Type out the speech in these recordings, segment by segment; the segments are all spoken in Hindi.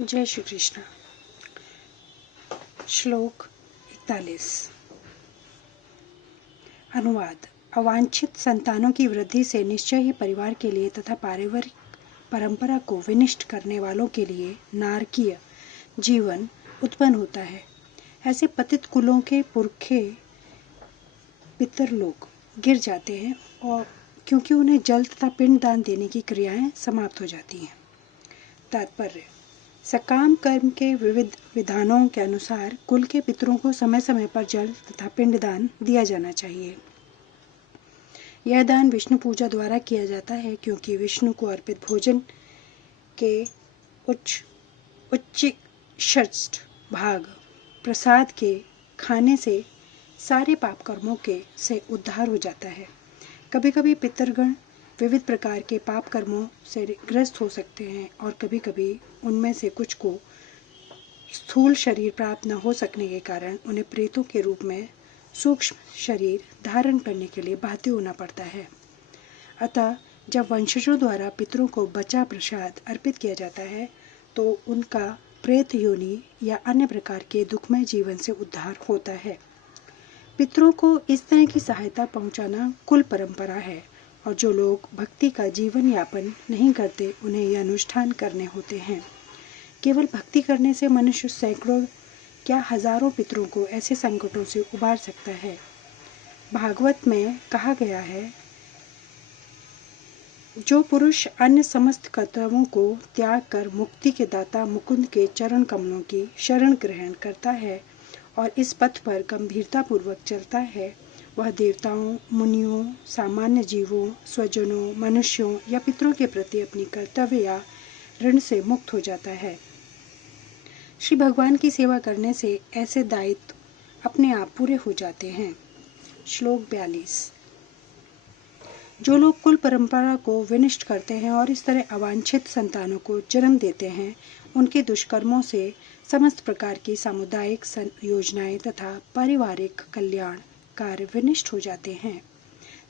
जय श्री कृष्ण। श्लोक 41। अनुवाद। अवांछित संतानों की वृद्धि से निश्चय ही परिवार के लिए तथा पारिवारिक परंपरा को विनिष्ट करने वालों के लिए नारकीय जीवन उत्पन्न होता है। ऐसे पतित कुलों के पुरखे पितरलोक गिर जाते हैं और क्योंकि उन्हें जल तथा पिंडदान देने की क्रियाएं समाप्त हो जाती हैं। तात्पर्य। सकाम कर्म के विविध विधानों के अनुसार कुल के पितरों को समय समय पर जल तथा पिंडदान दिया जाना चाहिए। यह दान विष्णु पूजा द्वारा किया जाता है, क्योंकि विष्णु को अर्पित भोजन के उच्चिष्ट भाग प्रसाद के खाने से सारे पाप कर्मों के से उद्धार हो जाता है। कभी कभी पितरगण विविध प्रकार के पाप कर्मों से ग्रस्त हो सकते हैं और कभी कभी उनमें से कुछ को स्थूल शरीर प्राप्त न हो सकने के कारण उन्हें प्रेतों के रूप में सूक्ष्म शरीर धारण करने के लिए बाध्य होना पड़ता है। अतः जब वंशजों द्वारा पितरों को बचा प्रसाद अर्पित किया जाता है तो उनका प्रेत योनि या अन्य प्रकार के दुखमय जीवन से उद्धार होता है। पितरों को इस तरह की सहायता पहुंचाना कुल परंपरा है, और जो लोग भक्ति का जीवन यापन नहीं करते उन्हें यह अनुष्ठान करने होते हैं। केवल भक्ति करने से मनुष्य सैकड़ों क्या हजारों पितरों को ऐसे संकटों से उबार सकता है। भागवत में कहा गया है, जो पुरुष अन्य समस्त कर्तव्यों को त्याग कर मुक्ति के दाता मुकुंद के चरण कमलों की शरण ग्रहण करता है और इस पथ पर गंभीरता पूर्वक चलता है, वह देवताओं, मुनियों, सामान्य जीवों, स्वजनों, मनुष्यों या पितरों के प्रति अपनी कर्तव्य या ऋण से मुक्त हो जाता है। श्री भगवान की सेवा करने से ऐसे दायित्व अपने आप पूरे हो जाते हैं। श्लोक 42। जो लोग कुल परंपरा को विनिष्ट करते हैं और इस तरह अवांछित संतानों को जन्म देते हैं, उनके दुष्कर्मों से समस्त प्रकार की सामुदायिक योजनाएं तथा पारिवारिक कल्याण कार्य विनिष्ट हो जाते हैं।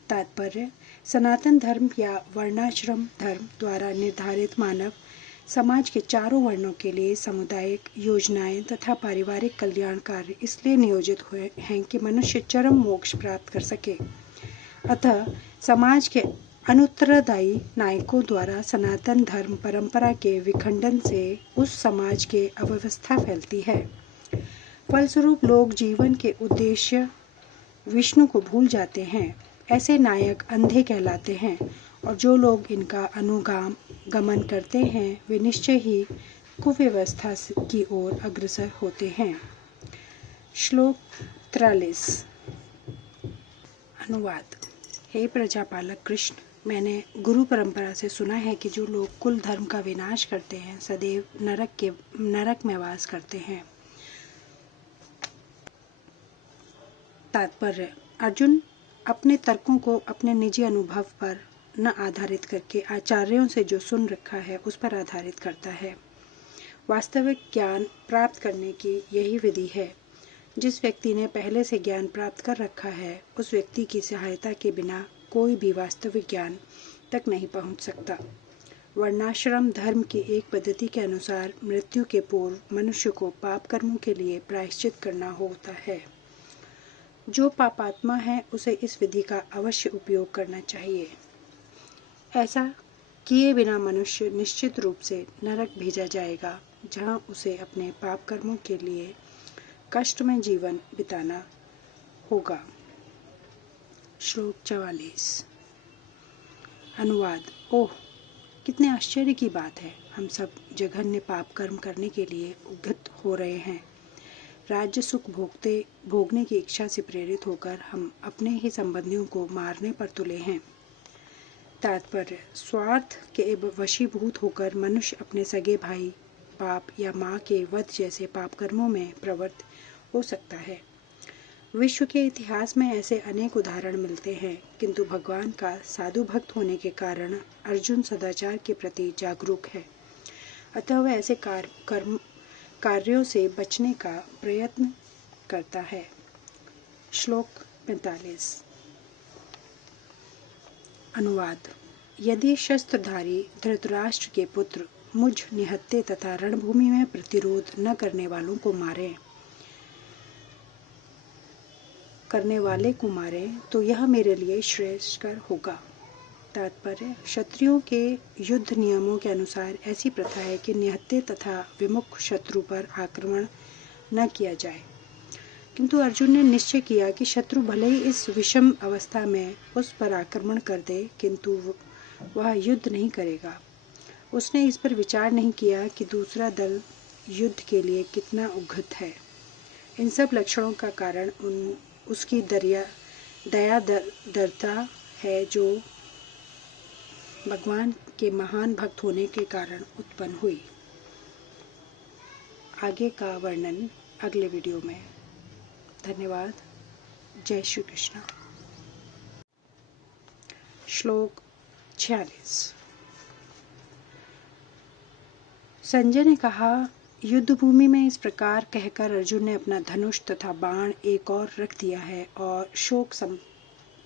तात्पर्य। सनातन धर्म या वर्णाश्रम धर्म द्वारा निर्धारित मानव समाज के चारों वर्णों के लिए सामुदायिक योजनाएं तथा पारिवारिक कल्याण कार्य इसलिए नियोजित हुए हैं कि मनुष्य चरम मोक्ष प्राप्त कर सके। अतः समाज के अनुत्तरदायी नायकों द्वारा सनातन धर्म परंपरा के विखंडन से उस समाज के अव्यवस्था फैलती है। फलस्वरूप लोग जीवन के उद्देश्य विष्णु को भूल जाते हैं। ऐसे नायक अंधे कहलाते हैं, और जो लोग इनका अनुगमन करते हैं वे निश्चय ही कुव्यवस्था की ओर अग्रसर होते हैं। श्लोक 43। अनुवाद। हे प्रजापालक कृष्ण, मैंने गुरु परंपरा से सुना है कि जो लोग कुल धर्म का विनाश करते हैं सदैव नरक में वास करते हैं। तात्पर्य। अर्जुन अपने तर्कों को अपने निजी अनुभव पर न आधारित करके आचार्यों से जो सुन रखा है उस पर आधारित करता है। वास्तविक ज्ञान प्राप्त करने की यही विधि है। जिस व्यक्ति ने पहले से ज्ञान प्राप्त कर रखा है उस व्यक्ति की सहायता के बिना कोई भी वास्तविक ज्ञान तक नहीं पहुंच सकता। वर्णाश्रम धर्म की एक पद्धति के अनुसार मृत्यु के पूर्व मनुष्य को पाप कर्मों के लिए प्रायश्चित करना होता है। जो पापात्मा है उसे इस विधि का अवश्य उपयोग करना चाहिए। ऐसा किए बिना मनुष्य निश्चित रूप से नरक भेजा जाएगा, जहां उसे अपने पाप कर्मों के लिए कष्टमय जीवन बिताना होगा। श्लोक 44। अनुवाद। ओह, कितने आश्चर्य की बात है। हम सब जघन्य पाप कर्म करने के लिए उद्यत हो रहे हैं। राज्य सुख भोगने की इच्छा से प्रेरित होकर हम अपने ही संबंधियों को मारने पर तुले हैं। तात्पर्य। स्वार्थ के वशीभूत होकर मनुष्य अपने सगे भाई, बाप या माँ के वध जैसे पाप कर्मों में प्रवृत्त हो सकता है। विश्व के इतिहास में ऐसे अनेक उदाहरण मिलते हैं, किंतु भगवान का साधु भक्त होने के कारण अर्जुन सदाचार के प्रति जागरूक है। अतः वह ऐसे कार्यों से बचने का प्रयत्न करता है। श्लोक 45। अनुवाद। यदि शस्त्रधारी धृतराष्ट्र के पुत्र मुझ निहत्थे तथा रणभूमि में प्रतिरोध न करने वाले को मारे तो यह मेरे लिए श्रेयस्कर होगा। तात्पर्य: क्षत्रियों के युद्ध नियमों के अनुसार ऐसी प्रथा है कि निहत्थे तथा विमुख शत्रु पर आक्रमण न किया जाए, किंतु अर्जुन ने निश्चय किया कि शत्रु भले ही इस विषम अवस्था में उस पर आक्रमण कर दे, किंतु वह युद्ध नहीं करेगा। उसने इस पर विचार नहीं किया कि दूसरा दल युद्ध के लिए कितना उद्युक्त है। इन सब लक्षणों का कारण उसकी दयादरता है, जो भगवान के महान भक्त होने के कारण उत्पन्न हुई। आगे का वर्णन अगले वीडियो में। धन्यवाद। जय श्री कृष्ण। श्लोक 46। संजय ने कहा, युद्ध भूमि में इस प्रकार कहकर अर्जुन ने अपना धनुष तथा बाण एक और रख दिया है और शोक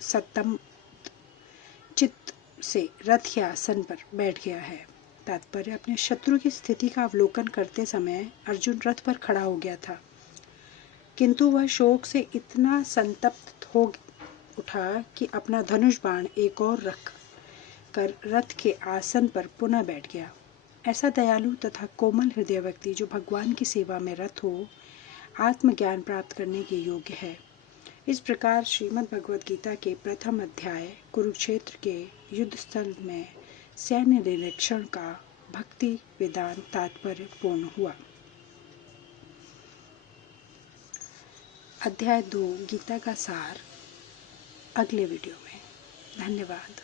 सत्तम चित्त से रथ या आसन पर बैठ गया है। तात्पर्य: अपने शत्रु की स्थिति का अवलोकन करते समय अर्जुन रथ पर खड़ा हो गया था, किंतु वह शोक से इतना संतप्त हो उठा कि अपना धनुष बाण एक और रख कर रथ के आसन पर पुनः बैठ गया। ऐसा दयालु तथा कोमल हृदय व्यक्ति जो भगवान की सेवा में रत हो, आत्मज्ञान प्राप्त करने के योग्य है। इस प्रकार श्रीमद् भगवद गीता के प्रथम अध्याय कुरुक्षेत्र के युद्ध स्थल में सैन्य निरीक्षण का भक्ति वेदांत तात्पर्य पूर्ण हुआ। अध्याय 2 गीता का सार अगले वीडियो में। धन्यवाद।